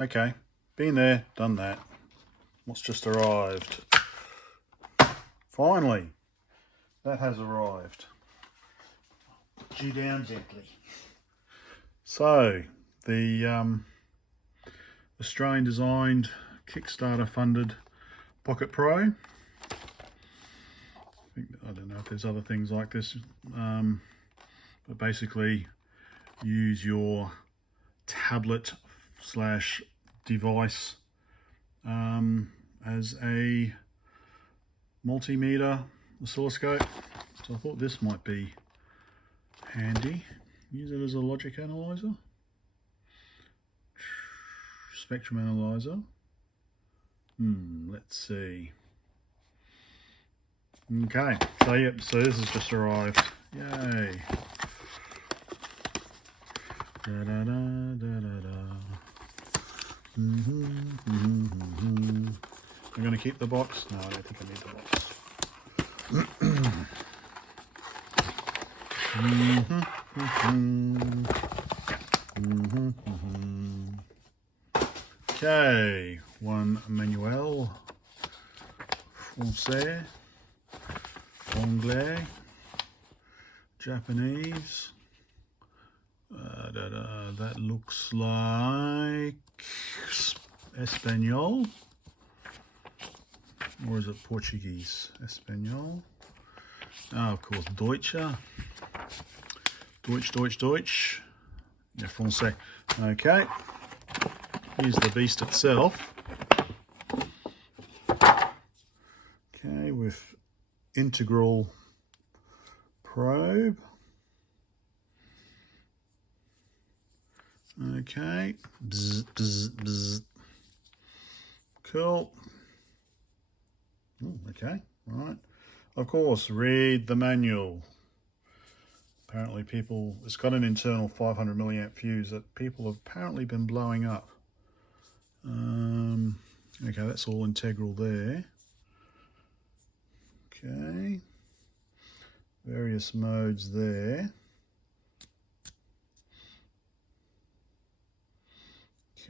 Okay, been there, done that. What's just arrived? Finally, that has arrived. Put you down gently. So, the Australian-designed, Kickstarter-funded Pokit Pro. I don't know if there's other things like this, but basically use your tablet slash device as a multimeter oscilloscope. So I thought this might be handy. Use it as a logic analyzer, spectrum analyzer. Let's see. Okay, so yep, so this has just arrived. Yay. Da, da, da, da, da, da. I'm going to keep the box. No, I don't think I need the box. Okay, one manuel français, anglais, Japanese. That looks like Espanol, or is it Portuguese? Espanol. Oh, of course, Deutsch. Deutsch. Yeah, Français. Okay. Here's the beast itself. Okay, with integral probe. Okay. Bzz, bzz, bzz. Cool. Oh, okay. All right. Of course, read the manual. Apparently it's got an internal 500 milliamp fuse that people have apparently been blowing up. Okay, that's all integral there. Okay. Various modes there.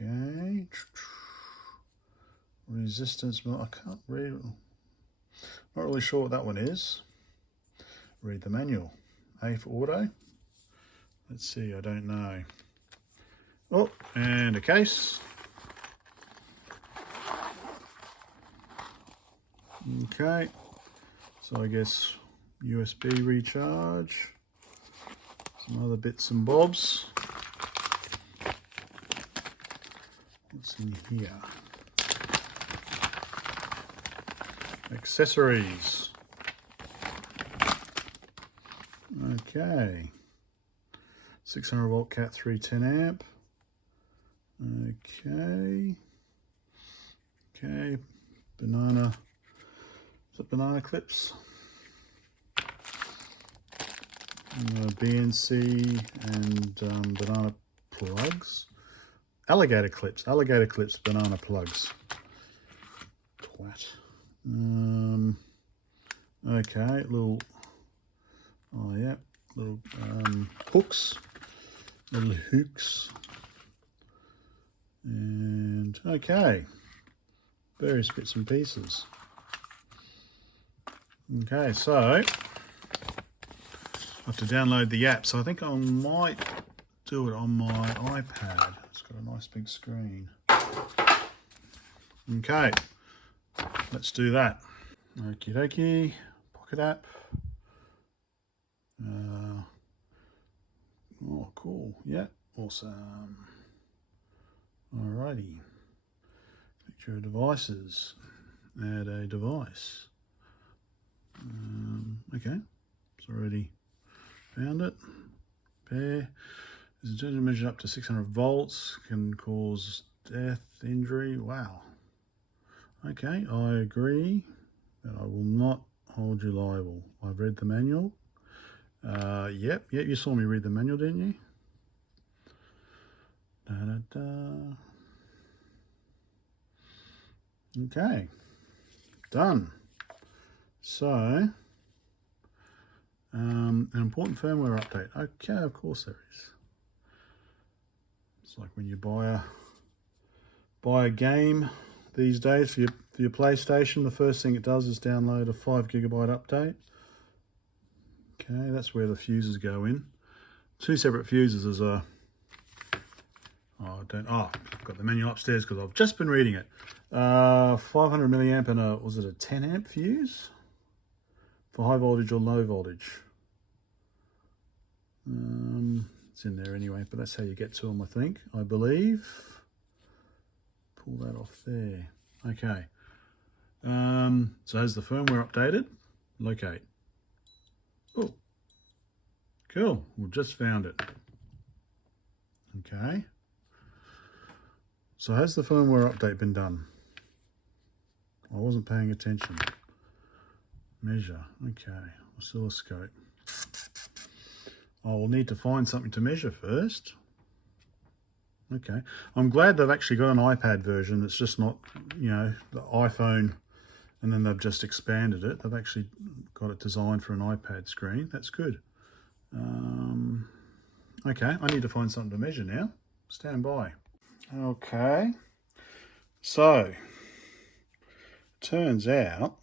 Okay. Resistance, I can't read. Not really sure what that one is. Read the manual. A for auto. Let's see, I don't know. Oh, and a case. Okay. So I guess USB recharge. Some other bits and bobs. What's in here? Accessories. Okay. 600 volt cat 310 amp. Okay. Okay. Banana. Is it banana clips? BNC and banana plugs. Alligator clips, banana plugs. Twat. Okay, little hooks, little hooks, and okay, various bits and pieces. Okay, so I have to download the app, so I think I might do it on my iPad. It's got a nice big screen. Okay, let's do that. Okie dokie, Pocket app. Oh, cool. Yeah, awesome. Alrighty. Click your devices. Add a device. Okay, it's already found it. Pair is intended to measure up to 600 volts. Can cause death, injury. Wow. Okay, I agree that I will not hold you liable. I've read the manual. Yep, you saw me read the manual, didn't you? Okay, done. So, an important firmware update. Okay, of course there is. It's like when you buy buy a game these days for your PlayStation, the first thing it does is download a 5 GB update. Okay, that's where the fuses go in. 2 separate fuses as a... I've got the menu upstairs because I've just been reading it. 500 milliamp and was it a 10 amp fuse? For high voltage or low voltage. It's in there anyway, but that's how you get to them, I believe. Pull that off there. Okay. So has the firmware updated? Locate. Oh, cool. We just found it. Okay. So has the firmware update been done? I wasn't paying attention. Measure. Okay. Oscilloscope. I will need to find something to measure first. Okay. I'm glad they've actually got an iPad version that's just not, the iPhone and then they've just expanded it. They've actually got it designed for an iPad screen. That's good. Okay, I need to find something to measure now. Stand by. Okay. So, turns out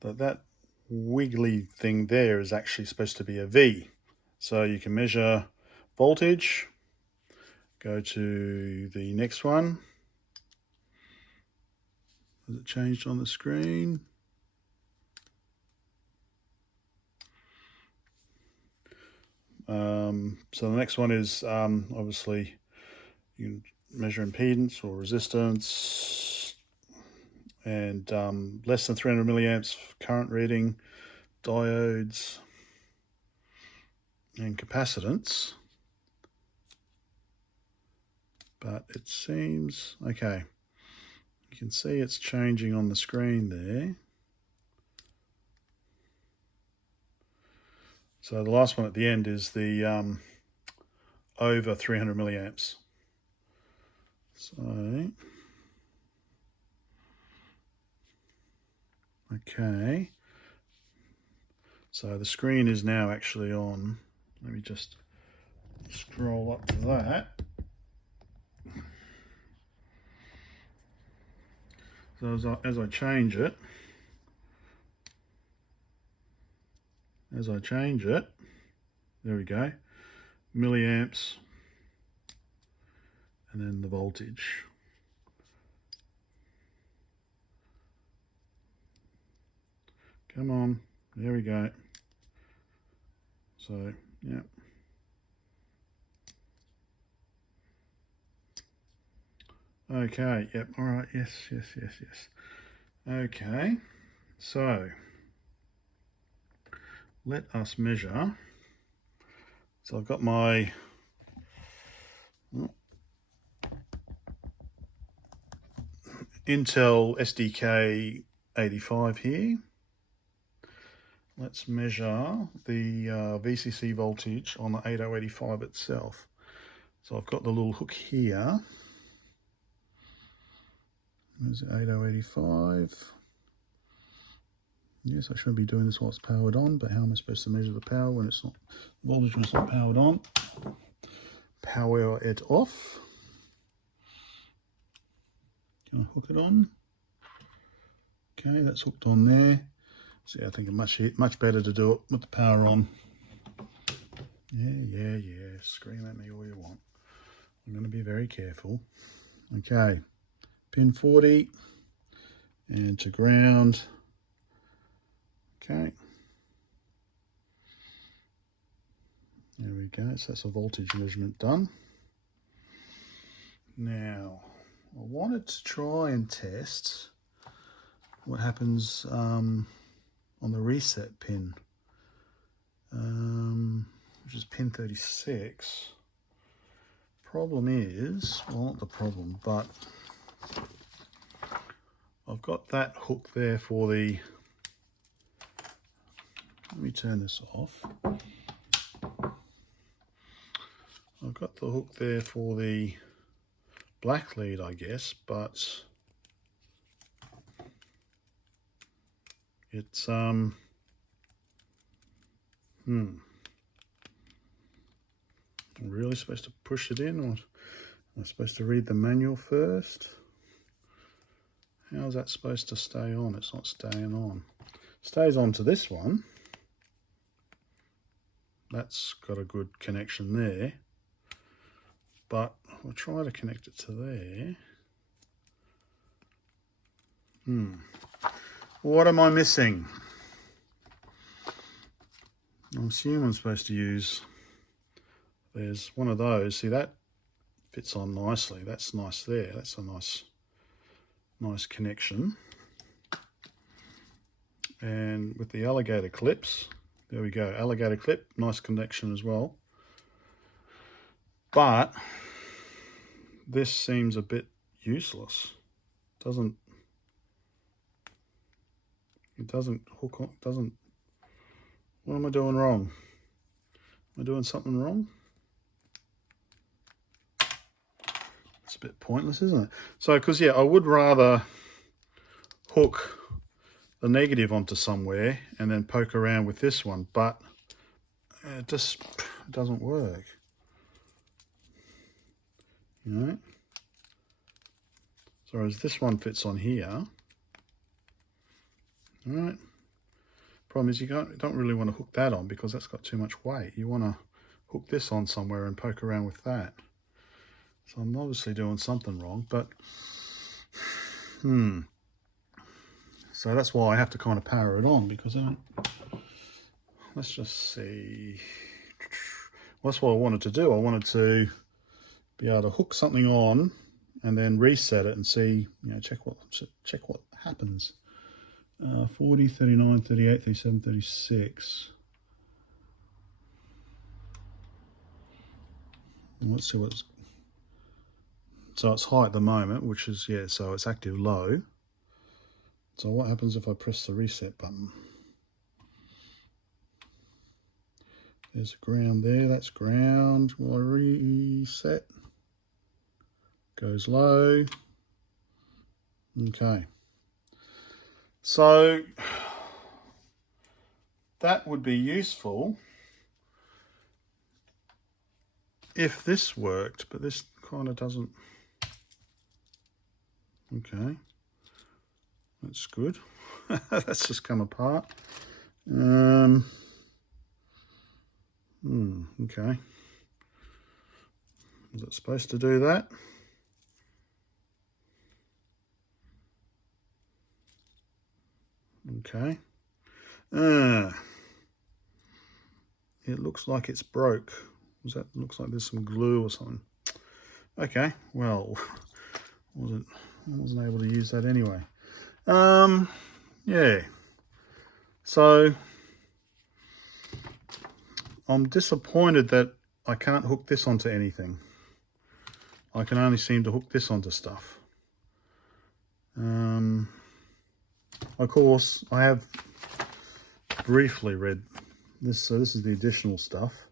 that wiggly thing there is actually supposed to be a V. So you can measure voltage, go to the next one. Has it changed on the screen? So the next one is obviously you can measure impedance or resistance, and less than 300 milliamps current reading, diodes, and capacitance. But it seems, okay, you can see it's changing on the screen there. So the last one at the end is the over 300 milliamps. So, okay. So the screen is now actually on. Let me just scroll up to that. So as I change it, there we go, milliamps, and then the voltage. Come on, there we go. So, yeah. Okay, yep, all right, yes. Okay, so let us measure. So I've got my Intel SDK 85 here. Let's measure the VCC voltage on the 8085 itself. So I've got the little hook here. There's the 8085. Yes, I shouldn't be doing this while it's powered on, but how am I supposed to measure the power when it's not, voltage when it's not powered on? Power it off. Can I hook it on? Okay, that's hooked on there. See, I think it's much better to do it with the power on. Yeah. Scream at me all you want. I'm going to be very careful. Okay, pin 40 and to ground. Okay. There we go. So that's a voltage measurement done. Now, I wanted to try and test what happens on the reset pin, which is pin 36. Problem is, well, not the problem, but I've got that hook there for the, let me turn this off. I've got the hook there for the black lead, I guess, but it's I'm really supposed to push it in, or I'm supposed to read the manual first. How's that supposed to stay on? It's not staying on. Stays on to this one. That's got a good connection there. But we'll try to connect it to there. What am I missing? I'm assuming I'm supposed to use, there's one of those. See, that fits on nicely. That's nice there. That's a nice connection. And with the alligator clips, there we go, alligator clip, nice connection as well. But this seems a bit useless. It doesn't hook on, what am I doing wrong? Am I doing something wrong? It's a bit pointless, isn't it? So, because yeah, I would rather hook the negative onto somewhere and then poke around with this one, but it just doesn't work. You know? So as this one fits on here, all right. Problem is you don't really want to hook that on because that's got too much weight. You want to hook this on somewhere and poke around with that. So I'm obviously doing something wrong, but so that's why I have to kind of power it on, because let's just see. Well, that's what I wanted to do. I wanted to be able to hook something on and then reset it and see, you know, check what happens. 40, 39, 38, 37, 36. Let's see what's, so it's high at the moment, which is, yeah, so it's active low. So what happens if I press the reset button? There's a ground there, that's ground. Will I reset? Goes low. Okay. So that would be useful if this worked, but this kind of doesn't. Okay, that's good. That's just come apart. Okay. Was it supposed to do that? Okay. It looks like it's broke. Looks like there's some glue or something. Okay, well, I wasn't able to use that anyway. Yeah. So I'm disappointed that I can't hook this onto anything. I can only seem to hook this onto stuff. Of course, I have briefly read this, so this is the additional stuff.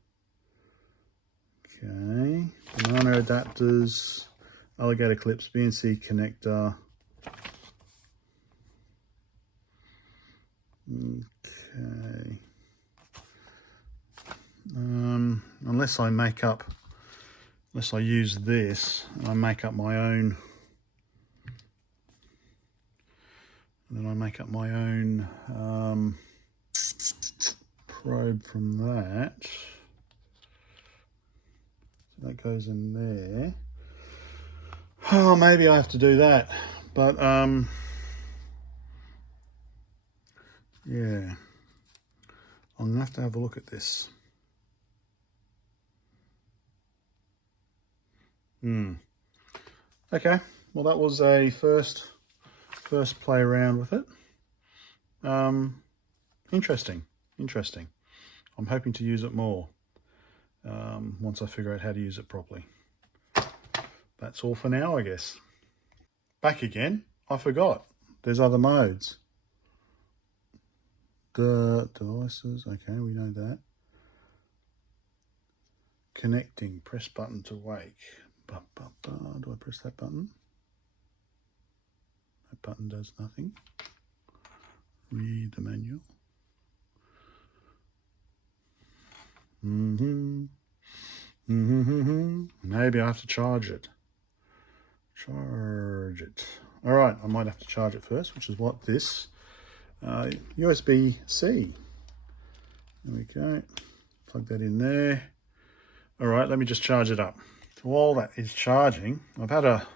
Okay, banana adapters, alligator clips, BNC connector. Okay. Unless I use this, I make up my own. And then I make up my own probe from that. So that goes in there. Oh, maybe I have to do that. But yeah, I'm gonna have to have a look at this. Okay, well that was a first play around with it. Interesting. I'm hoping to use it more once I figure out how to use it properly. That's all for now, I guess. Back again. I forgot. There's other modes. The devices. Okay, we know that. Connecting. Press button to wake. Do I press that button? That button does nothing. Read the manual. Maybe I have to charge it. Charge it. All right, I might have to charge it first, which is what this USB-C. There we go. Plug that in there. All right, let me just charge it up. So while that is charging, I've had a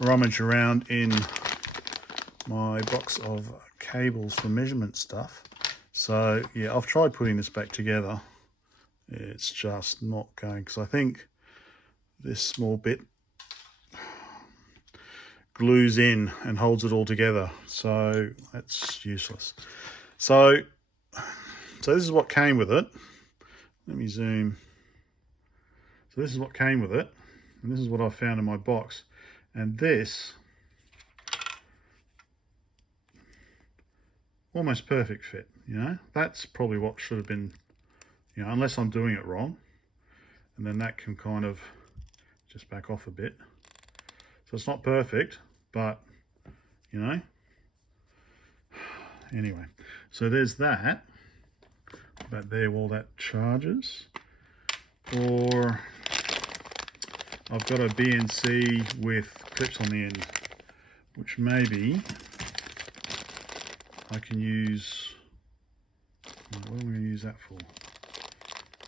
rummage around in my box of cables for measurement stuff. So yeah, I've tried putting this back together. It's just not going, because I think this small bit glues in and holds it all together, so that's useless. So this is what came with it. Let me zoom. So this is what came with it, and this is what I found in my box. And this, almost perfect fit, you know. That's probably what should have been, you know, unless I'm doing it wrong. And then that can kind of just back off a bit. So it's not perfect, but, you know. Anyway, so there's that. That there while that charges. Or I've got a BNC with clips on the end, which maybe I can use. What am I going to use that for?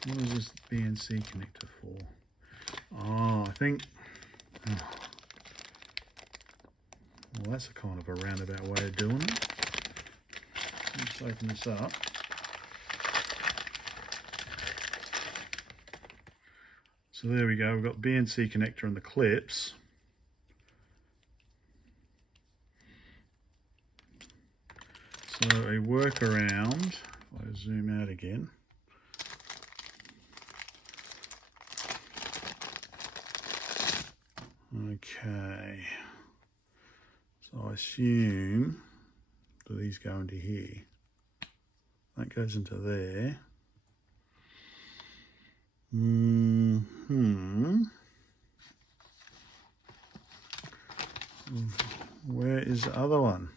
What is this BNC connector for? Oh, I think. Oh. Well, that's a kind of a roundabout way of doing it. Let's open this up. So there we go, we've got BNC connector and the clips. So a workaround, if I zoom out again. Okay, so I assume that these go into here. That goes into there. Where is the other one?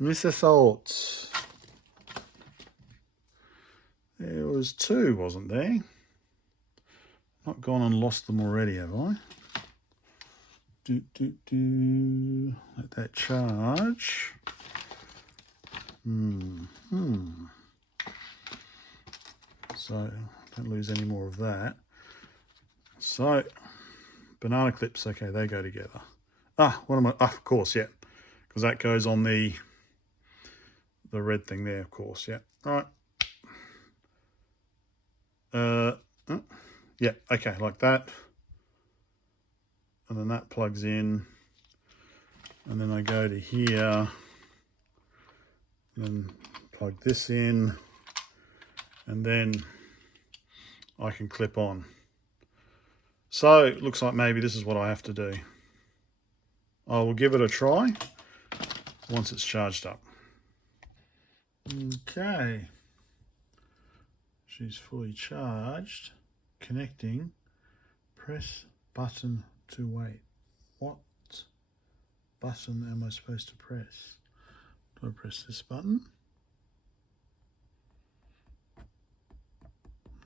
Mr. Salt. There was two, wasn't there? Not gone and lost them already, have I? Let that charge. So don't lose any more of that. So banana clips, okay, they go together. What am I? Of course, yeah, because that goes on the red thing there, of course, yeah. All right. Yeah, okay, like that. And then that plugs in. And then I go to here and plug this in. And then I can clip on. So it looks like maybe this is what I have to do. I will give it a try once it's charged up. Okay. She's fully charged. Connecting. Press button to wait. What button am I supposed to press? Do I press this button?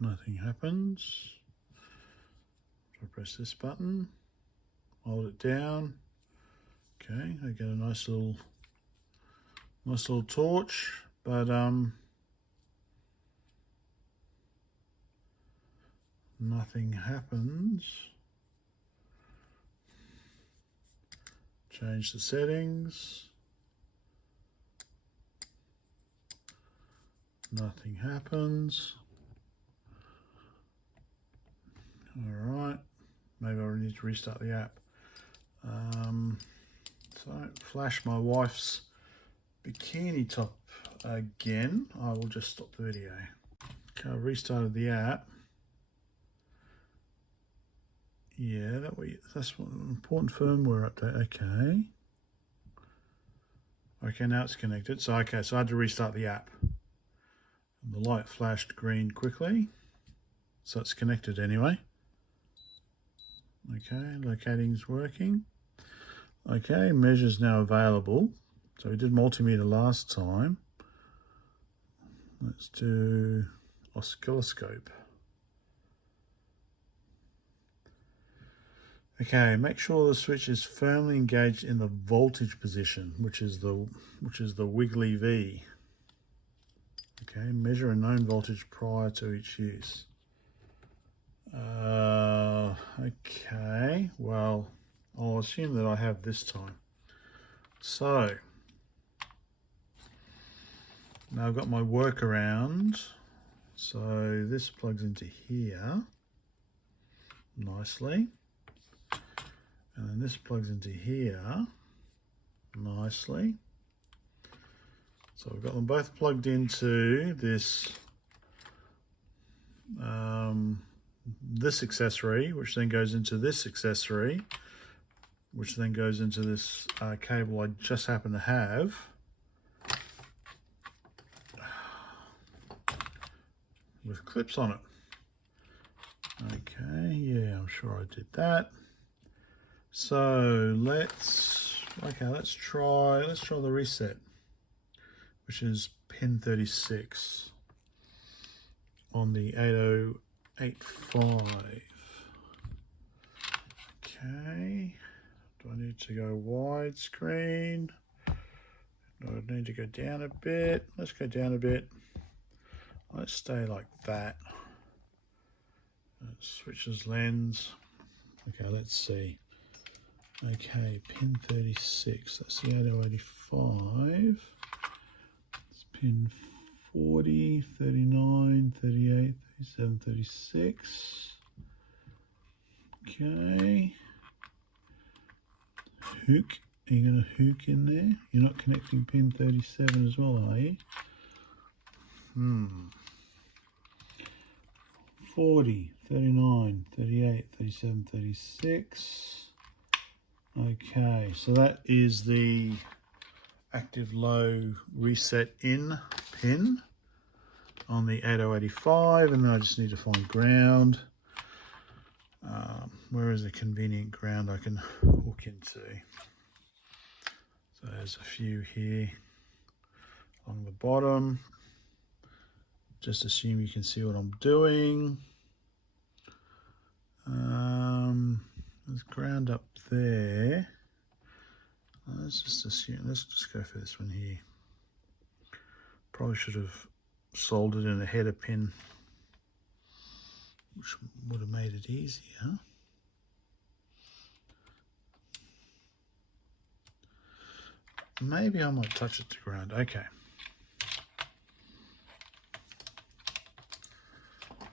Nothing happens. Do I press this button? Hold it down. Okay, I get a nice little torch, but nothing happens. Change the settings. Nothing happens. All right, maybe I need to restart the app. So flash my wife's bikini top again. I will just stop the video. Okay, I restarted the app. Yeah, that's what important firmware update. Okay. Okay, now it's connected. So okay, so I had to restart the app. The light flashed green quickly, so it's connected anyway. Okay, locating's working. Okay, measures now available. So we did multimeter last time. Let's do oscilloscope. Okay, make sure the switch is firmly engaged in the voltage position, which is the wiggly V. Okay, measure a known voltage prior to each use. Okay, well, I'll assume that I have this time. So now I've got my workaround. So this plugs into here nicely. And then this plugs into here nicely. So I've got them both plugged into this this accessory, which then goes into this accessory, which then goes into this cable I just happen to have. With clips on it. Okay, yeah, I'm sure I did that. So let's try the reset, which is pin 36 on the 8085. Okay, do I need to go widescreen? Do I need to go down a bit? Let's go down a bit. Let's stay like that. Switches lens. Okay, let's see. Okay, pin 36, that's the 8085. It's pin 40, 39, 38, 37, 36. Okay. Hook. Are you going to hook in there? You're not connecting pin 37 as well, are you? 40, 39, 38, 37, 36. Okay, so that is the active low reset in pin on the 8085, and then I just need to find ground. Where is a convenient ground I can hook into? So there's a few here along the bottom. Just assume you can see what I'm doing. There's ground up there. Let's just go for this one here. Probably should have soldered in a header pin, which would have made it easier. Maybe I might touch it to ground. Okay.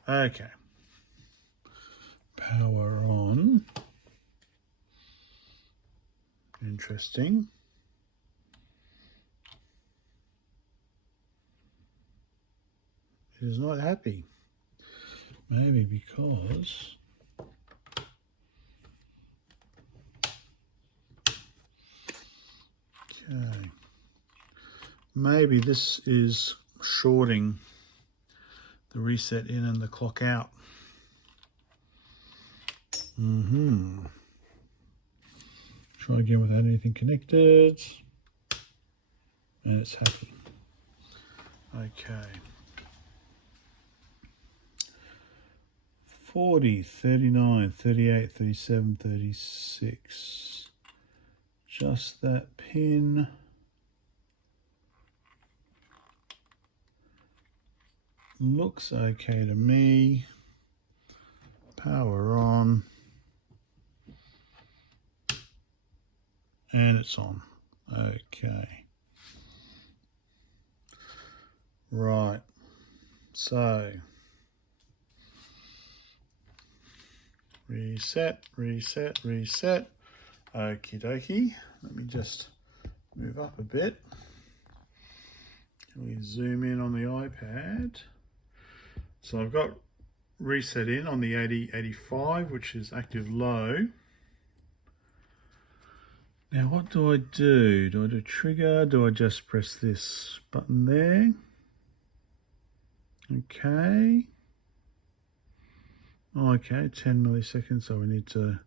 Okay. Power on. Interesting. It is not happy. Maybe because okay. Maybe this is shorting the reset in and the clock out. Try again without anything connected. And it's happy. Okay. 40, 39, 38, 37, 36. Just that pin. Looks okay to me. Power on. And it's on. Okay. Right. So reset, reset, reset. Okie dokie. Let me just move up a bit. Can we zoom in on the iPad? So I've got reset in on the 8085, which is active low. Now what do I do? Do I do trigger? Do I just press this button there? Okay. Okay, 10 milliseconds, so we need to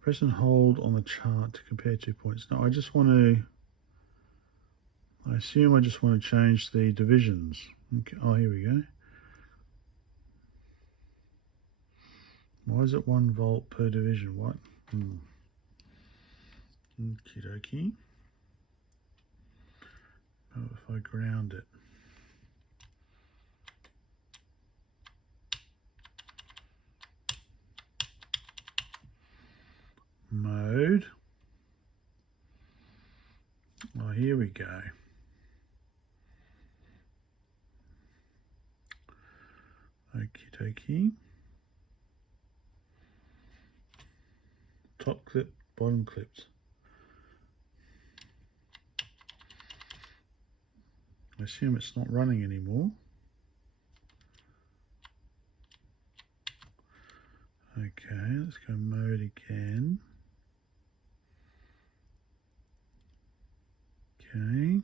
press and hold on the chart to compare 2 points. Now I just want to, I assume I just want to change the divisions. Okay. Oh, here we go. Why is it 1 volt per division? What? Okie dokie. Oh, if I ground it. Mode. Oh, here we go. Okie dokie. Top clip, bottom clips. I assume it's not running anymore. Okay, let's go mode again. Okay.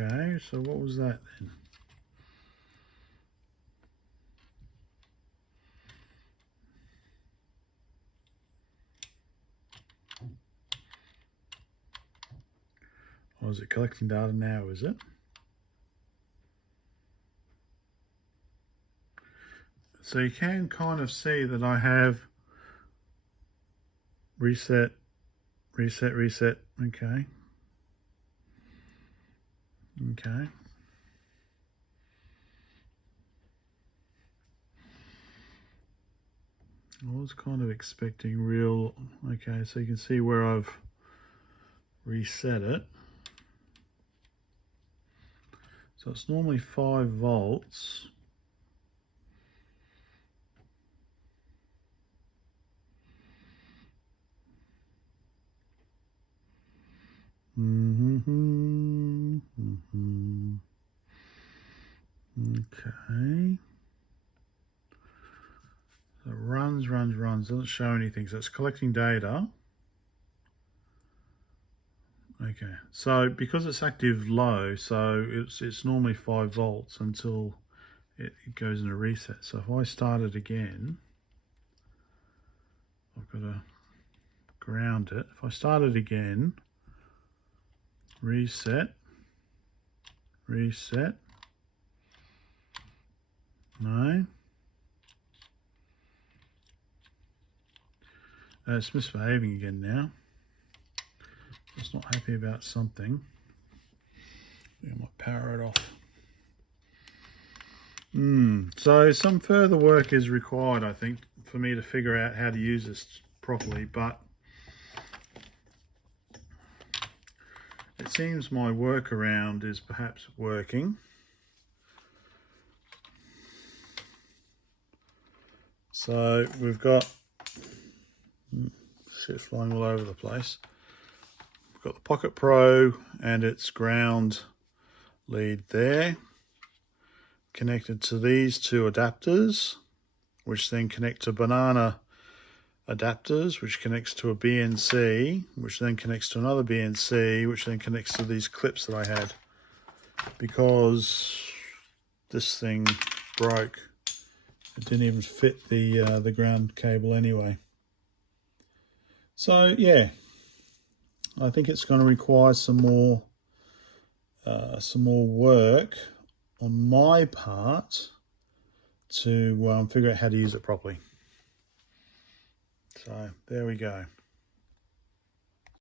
Okay, so what was that then? Oh, is it collecting data now, is it? So you can kind of see that I have reset, reset, reset. Okay. Okay. I was kind of expecting real, okay, so you can see where I've reset it. So it's normally 5 volts. Okay. So it runs, doesn't show anything. So it's collecting data. Okay, so because it's active low, so it's normally 5 volts until it goes into reset. So if I start it again, I've got to ground it. If I start it again, reset, reset, no. It's misbehaving again now. It's not happy about something. I might power it off. So some further work is required, I think, for me to figure out how to use this properly, but it seems my workaround is perhaps working. So we've got shit flying all over the place. We've got the Pokit Pro and its ground lead there, connected to these 2 adapters, which then connect to banana adapters, which connects to a BNC, which then connects to another BNC, which then connects to these clips that I had, because this thing broke. It didn't even fit the ground cable anyway. So yeah, I think it's going to require some more work on my part to figure out how to use it properly. So there we go.